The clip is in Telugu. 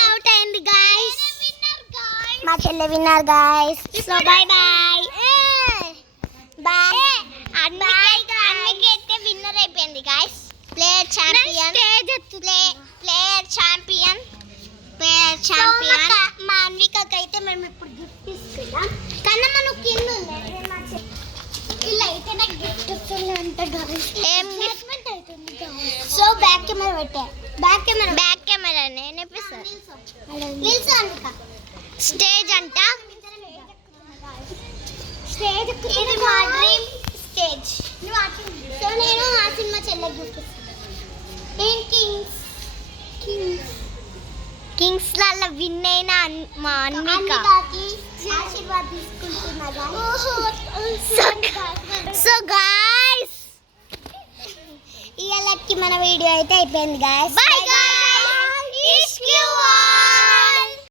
అవుట్ అయింది గాయ్స్. మా చెల్లె winner guys. So bye bye bye. అన్నికైతే విన్నర్ అయిపోయింది గాయ్స్. ప్లేయర్ ఛాంపియన్ మా అన్వికకి అయితే మేము ఇప్పుడు గిఫ్ట్ తీసుకుందాం. కన్నా మనం కింద ఇలా అయితే నాకు గిఫ్ట్ వస్తుంది అంట గాయ్స్. ఏం గిఫ్ట్ అవుతుంది గాయ్స్. సో బ్యాక్ కెమెరా నేను ఎపిసోడ్ నిల్సో అన్విక స్టేజ్ అంట. స్టేజ్ ఇది మా డ్రీమ్ స్టేజ్. సో నేను ఆ సినిమా చెల్లెకి గిఫ్ట్ ఇస్తాను. కింగ్స్ లలో విన్ అయిన మా అన్వికకి ఆశీర్వాదం తీసుకుంటున్నా గాయ్స్. సో గాయ్స్ ఇయాలకి మన వీడియో అయితే అయిపోయింది గాయ్స్.